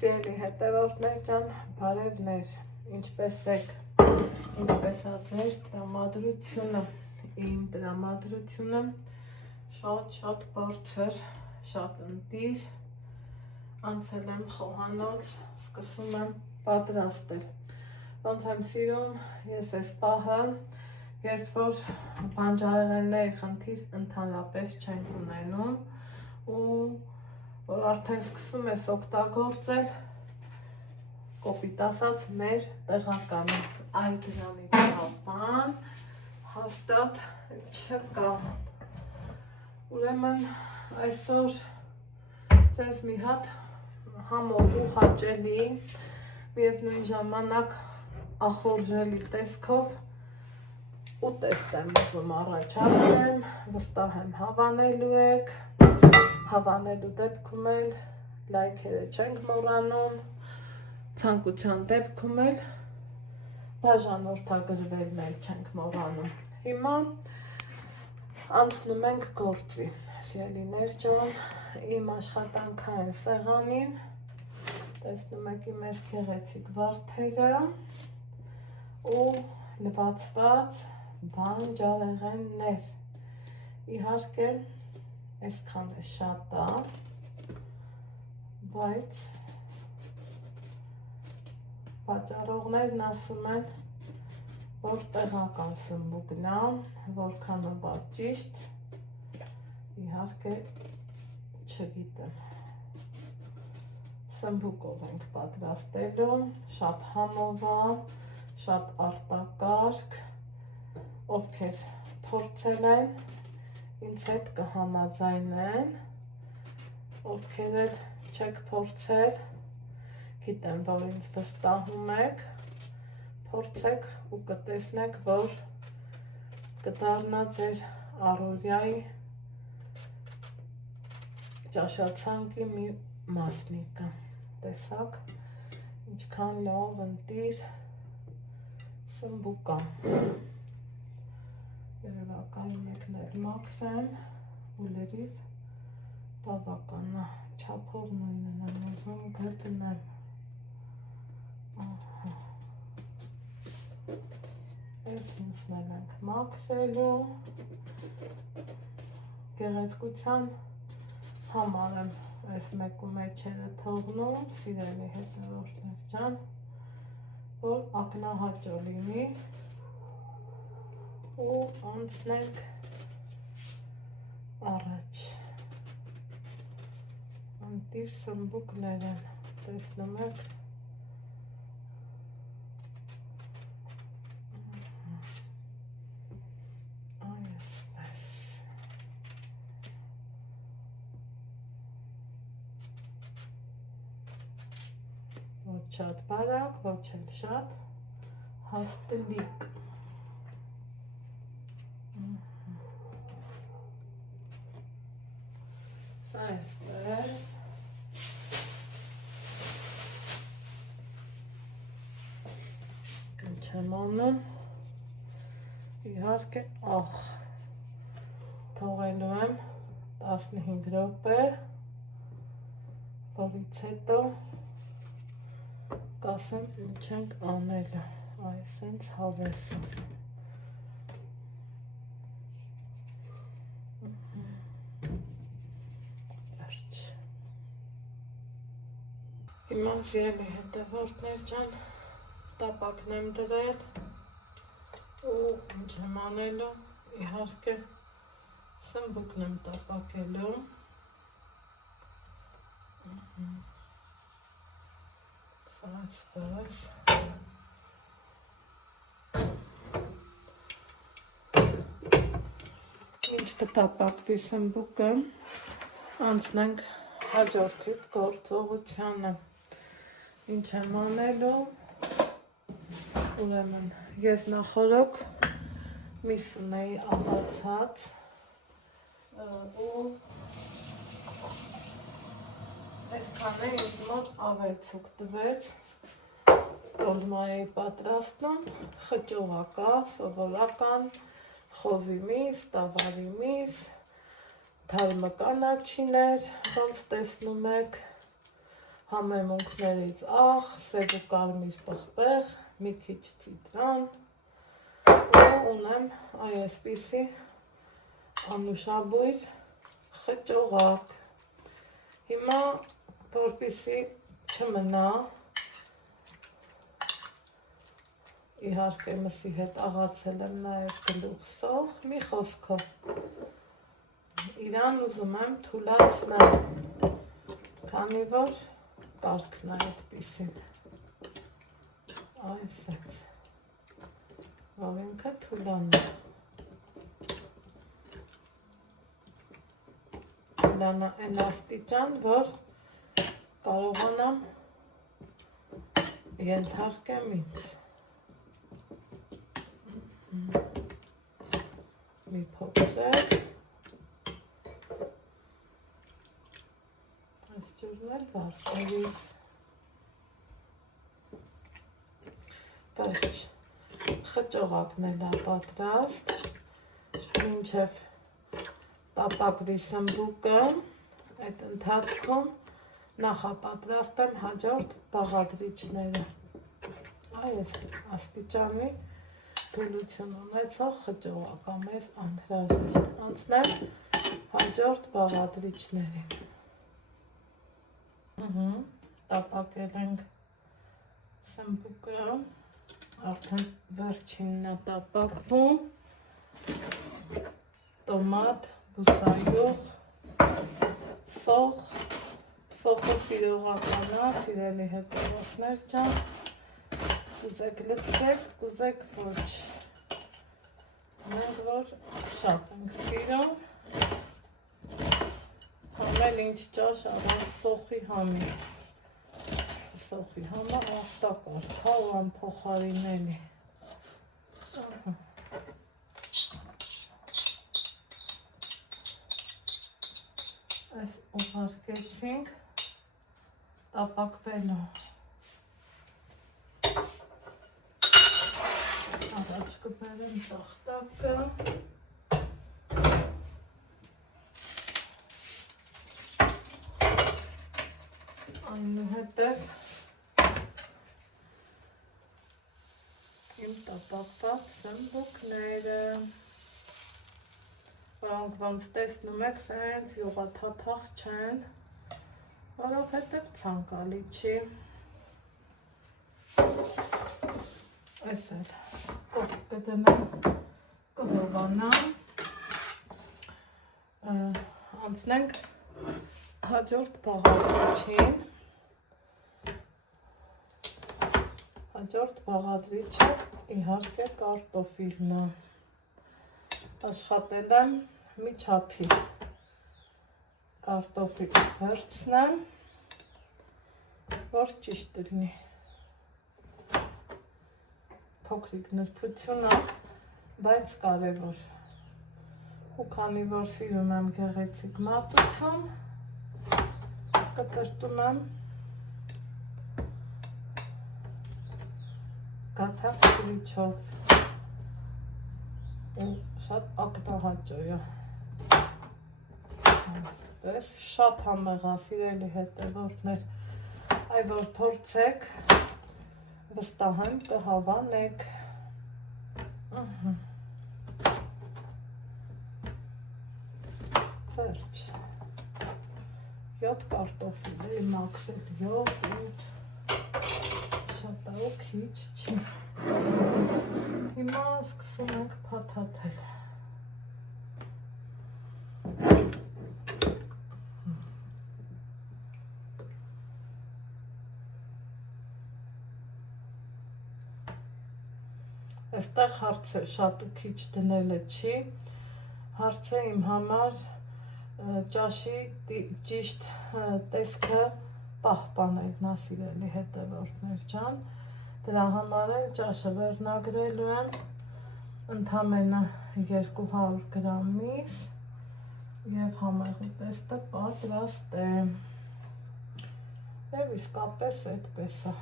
Սիրելի հետևորդներ ջան, բարևներ, ինչպես եք, ինչպես է ձեր տրամադրությունը, իմ տրամադրությունը շատ բարձր, շատ ընտիր, անցել եմ խոհանոց, սկսում եմ պատրաստել, ոնց եմ սիրում ես այս պահը, երբ որ բանջարեղենների խնդիր ընդհանրապես չենք ունենում ու որ արդեն սկսում ես օգտագործել, կոպիտ ասած, մեր տեղականը, այ դրանից լավ բան հաստատ չկա։ Ուրեմն այսօր ձեզ մի հատ համով ու հաճելի, միևնույն ժամանակ ախորժելի տեսքով ուտեստ եմ ուզում առաջարկեմ, վստահ եմ հավանելու եք, հավանելու դեպքում էլ լայքերը չենք մոռանում, ցանկության դեպքում էլ բաժանորդագրվելն էլ չենք մոռանում։ Հիմա անցնում ենք գործի, սիրելիներ ջան, իմ աշխատանքային սեղանին, տեսնում եք իմ այս գեղեցիկ վարդերը ու լվացված բանջարեղեններ, իհարկե այսքան է շատ է, բայց վաճառողներն ասում են, որ տեղական սմբուկն է, որքանը բա ճիշտ, իհարկե չգիտեմ, սմբուկով ենք պատրաստելու, շատ համով է, շատ արտակարգ, ովքեր փորձել են, ինձ հետ կհամաձայնեն, ովքեր էլ չեք փորձել, գիտեմ, որ ինձ վստահում եք, փորձեք ու կտեսնեք, որ կդառնա ձեր առօրյայի ճաշացանկի մի մասնիկը, տեսակ, ինչքան լավ ընտիր սմբուկ է, երևակայի մեկն էլ մաքրեմ ու լրիվ բավական է, չափով նույնն եմ ուզում գտնեմ, այս ինձնել ենք մաքրելու, գեղեցկության համար եմ այս մեկու մեջերը թողնում, սիրելի հետևորդներ ջան, որ ակնահաճո լինի ու անցնենք առաջ, ընտիր սմբուկներ են, տեսնում եք, այսպես, ոչ շատ բարակ, ոչ էլ շատ հաստլիկ, սա այսպես, ինչ եմ անում, իհարկե ախ, թողելու եմ 15 րոպե, որից հետո կասեմ ինչ ենք անելու, այս հենց հավեսով։ Հիմա սիրելի հետևորդներ ջան, տապակն եմ դրել ու ինչ եմ անելու, իհարկե սմբուկն եմ տապակելու, սա այսպես, ինչ կտապակվի սմբուկը, անցնենք հաջորդիվ գործողությանը, ինչ եմ անելու, ուրեմն ես նախորոք միս ունեի աղացած ու այսքան է ինձ մոտ ավելցուկ տվեց, տոլմա էի պատրաստում, խճողակա, սովորական, խոզի միս, տավարի միս, թարմը կանաչիներ, ոնց տեսնում եք, համեմունքներից աղ, սև ու կարմիր պղպեղ, մի քիչ ցիտրոն ու ունեմ այսպիսի անուշաբույր խճողակ։ Հիմա որպեսզի չմնա, իհարկե մսի հետ աղացել եմ նաև գլուխ սող, մի խոսքով իրան ուզում եմ թուլացնել, քանի որ կարգն է այդպիսին, այսպես, որ ինքը թուլանա, թուլանա այն աստիճան, որ կարողանամ ենթարկեմ ինձ, մի փոքր, այս ջուրն էլ վարդերից, վերջ, խճողակն էլ է պատրաստ, մինչև տապակվի սմբուկը, այդ ընթացքում նախապատրաստեմ հաջորդ բաղադրիչները, այս աստիճանի թուլություն ունեցող խճողակը մեզ անհրաժեշտ, անցնեմ հաջորդ բաղադրիչներին, տապակել ենք սմբուկը, արդեն վերջինն է տապակվում, տոմատ, բուսայուղ, սող, սոխը սիրողական է, սիրելի հետևորդներ ջան, կուզեք լցրեք, կուզեք ոչ, մենք որ շատ ենք սիրում, համել ինչ ճաշ առանց սոխի համի, սոխի համը աղտակար, հա ու անփոխարինելի, այս ուղարկեցինք տապակվելու, առաջ կբերեմ տախտակը, այնուհետև իմ տապակված սմբուկները, որոնք ոնց տեսնում եք, սենց յուղաթաթախ չեն, որովհետև ցանկալի չի, այս էլ կողք կդնեմ, կհովանամ, անցնենք հաջորդ բաղադրիչին, հաջորդ բաղադրիչը իհարկե կարտոֆիլն է, աշխատել եմ մի չափի կարտոֆիլ վերցնեմ, որ ճիշտ լինի, փոքրիկ նրբություն է, բայց կարևոր, ու քանի որ սիրում եմ գեղեցիկ մատուցում, կտրտում եմ գաթակ կրիչով ու շատ ակնահաճո է, այսպես, շատ համեղ է, սիրելի հետևորդներ, այ որ փորձեք, վստահ եմ կհավանեք, վերջ, 7 կարտոֆիլ էի մաքրել, 7, շատ է ու քիչ չի, հիմա սկսում ենք փաթաթել, այստեղ հարցը շատ ու քիչ դնելը չի, հարցը իմ համար ճաշի ճիշտ տեսքը պահպանելն է, սիրելի հետևորդներ ջան, դրա համար էլ ճաշը վերնագրելու եմ ընդամենը 200 գրամ միս և համեղ ուտեստը պատրաստ է, և իսկապես այդպես է,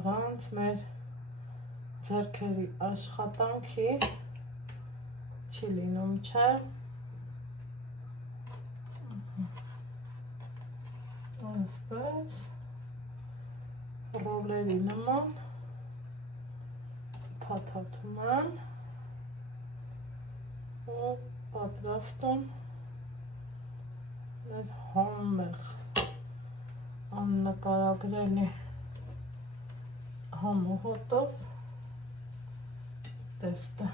առանց մեր ձեռքերի աշխատանքի չի լինում, չէ, Այսպես ռոլերի նման փաթաթում եմ ու պատրաստ եմ մեր համեղ աննկարագրելի համու հոտով տեստը։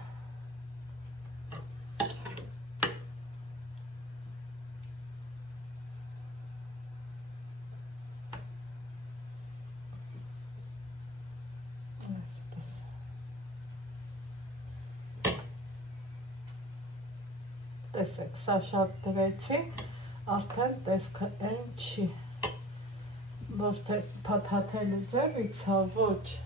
Տեսեք, սա շատ դրեցի, արդեն տեսքը այն չի, ոչ թե փաթաթելու ձևից, ոչ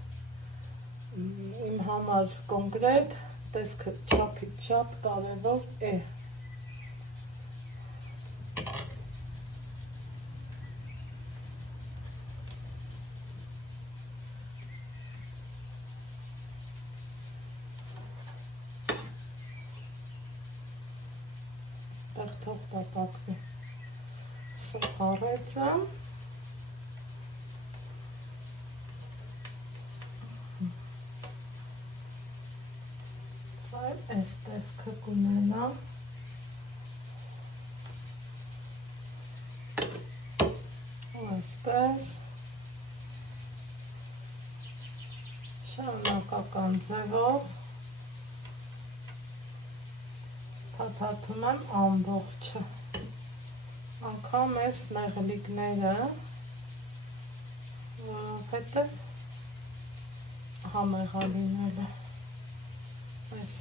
իմ համար կոնկրետ տեսքը չափից շատ կարևոր է։ Թող տապակվի սխարեցը։ Սա այս տեսքը կունենա։ Այսպես շարունակական ձևով փաթաթում եմ ամբողջը, անգամ այս նեղլիկները, որովհետև համեղա լինել է։ Այս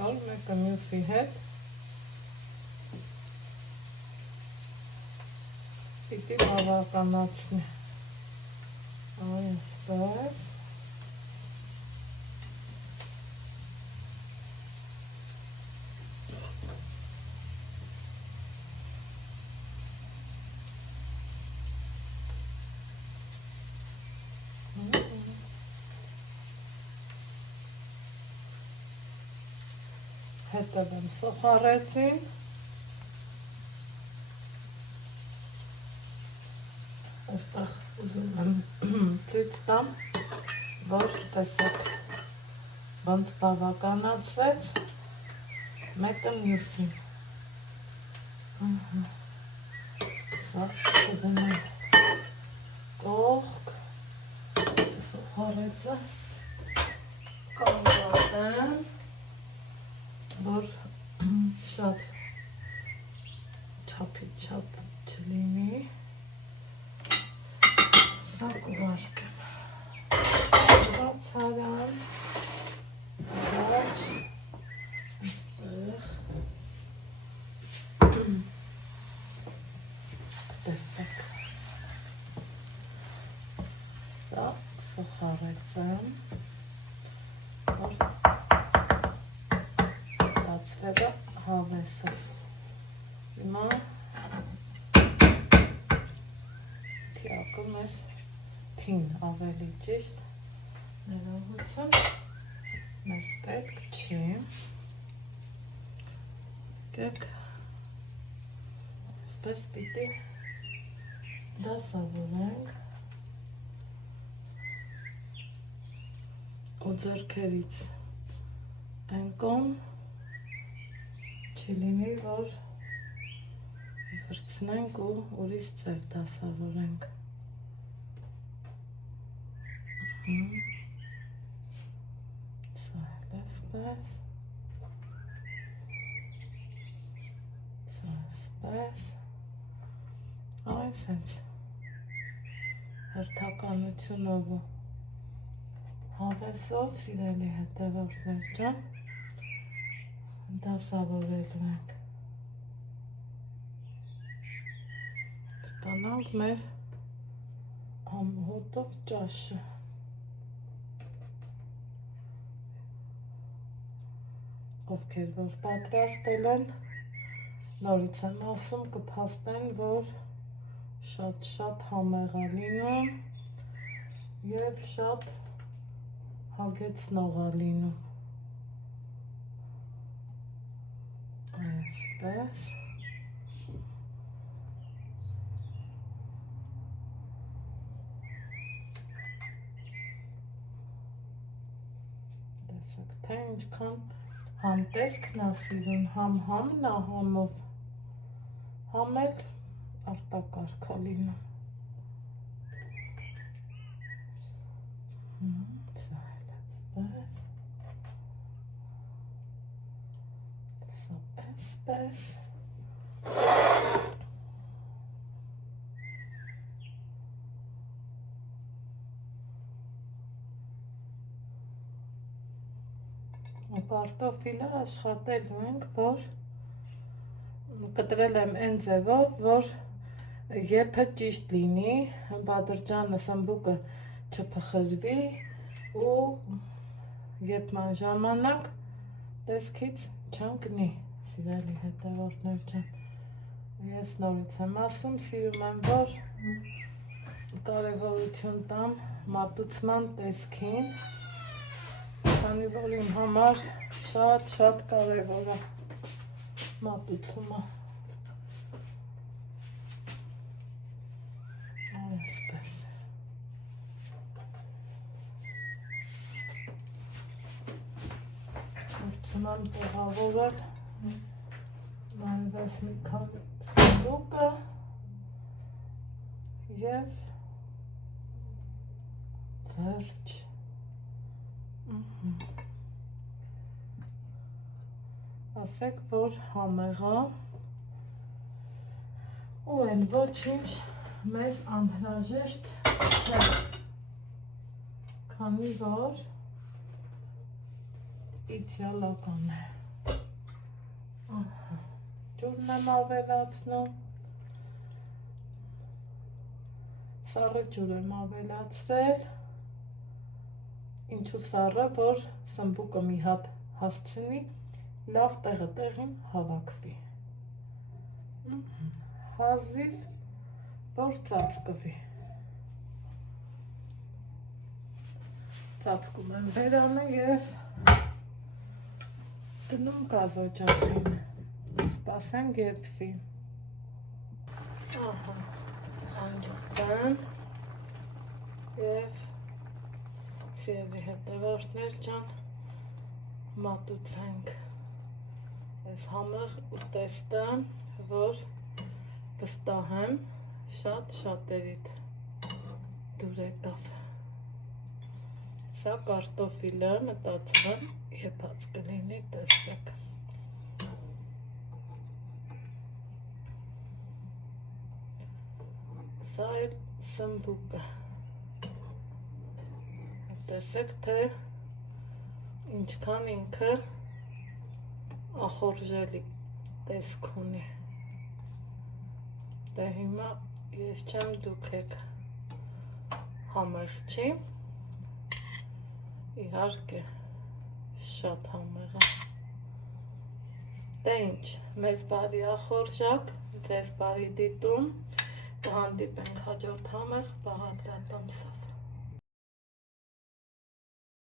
որ մեկը մյուսի հետ պիտի բավականացնի։ Այսպես հետև եմ սոխարեցին, այստեղ ուզում եմ ցույց տամ, որ տեսեք ոնց բավականացվեց մեկը մյուսին։ Սա կդնեմ կողք, սոխարեցը կանգնեմ, որ շատ չափից չափ չլինի, սա կուղարկեմ, բացարան, ոչ, այստեղ, տեսեք, սա սոխարեցեմ, որ ստացվելը հավեսը։ Հիմա թիակը մեզ թին ավելի ճիշտ ներողություն մեզ պետք չի։ Դեք այսպես պիտի դասավորենք ու ձեռքերից այն կողմ չլինի, որ վրցնենք ու ուրիշ ձև դասավորենք։ Սա այսպես, սա այսպես, այս հենց հերթականությունով ու Այսօր սիրելի հետևորդներ ջան, դասավորելու ենք ստանանք մեր ամհոտով ճաշը։ Ովքեր որ պատրաստել են, նորից եմ ասում, կփաստեն, որ շատ համեղ է լինում և շատ հագեցնող է լինում, այսպես, տեսեք, թե ինչքան համ տեսքն է սիրուն, համ համն է համով, համ էլ արտակարգ է լինում։ Այսպես կարտոֆիլը աշխատելու ենք, որ կտրել եմ այն ձևով, որ եփը ճիշտ լինի, Բադրջանը սմբուկը չփխրվի ու եփման ժամանակ տեսքից չընկնի, սիրելի հետևորդներ ջան։ Ես նորից եմ ասում, սիրում եմ, որ կարևորություն տամ մատուցման տեսքին, քանի որ իմ համար շատ կարևոր է մատուցումը։ Այսպես։ Փորձում եմ տեղավորել նայվես մի քանի սանդուկը և վերջ։ Ասեք, որ համեղ է ու են ոչինչ մեզ անհրաժեշտ չէ, քանի որ իդեալական է։ Ջուրն եմ ավելացնում, սառը ջուր եմ ավելացրել, ինչու սառը, որ սմբուկը մի հատ հասցնի, լավ տեղը տեղին հավաքվի, հազիվ, որ ծածկվի։ Ծածկում եմ բերանը և դնում գազօջախին, սպասեմ եփվի։ Ահա, անջատեմ և սիրելի հետևորդներ ջան, մատուցենք այս համեղ ուտեստը, որ վստահ եմ շատերիդ դուր եկավ։ Սա կարտոֆիլը, մտածում եմ, եփած կլինի, տեսեք։ Սա էլ սմբուկը։ Տեսեք, թե ինչքան ինքը ախորժելի տեսք ունի։ Դե հիմա ես չեմ, դուք եք, համեղ չի, իհարկե շատ համեղ է։ Դե ինչ, մեզ բարի ախորժակ, ձեզ բարի դիտում, կհանդիպենք հաջորդ համեղ բաղադրատամսով։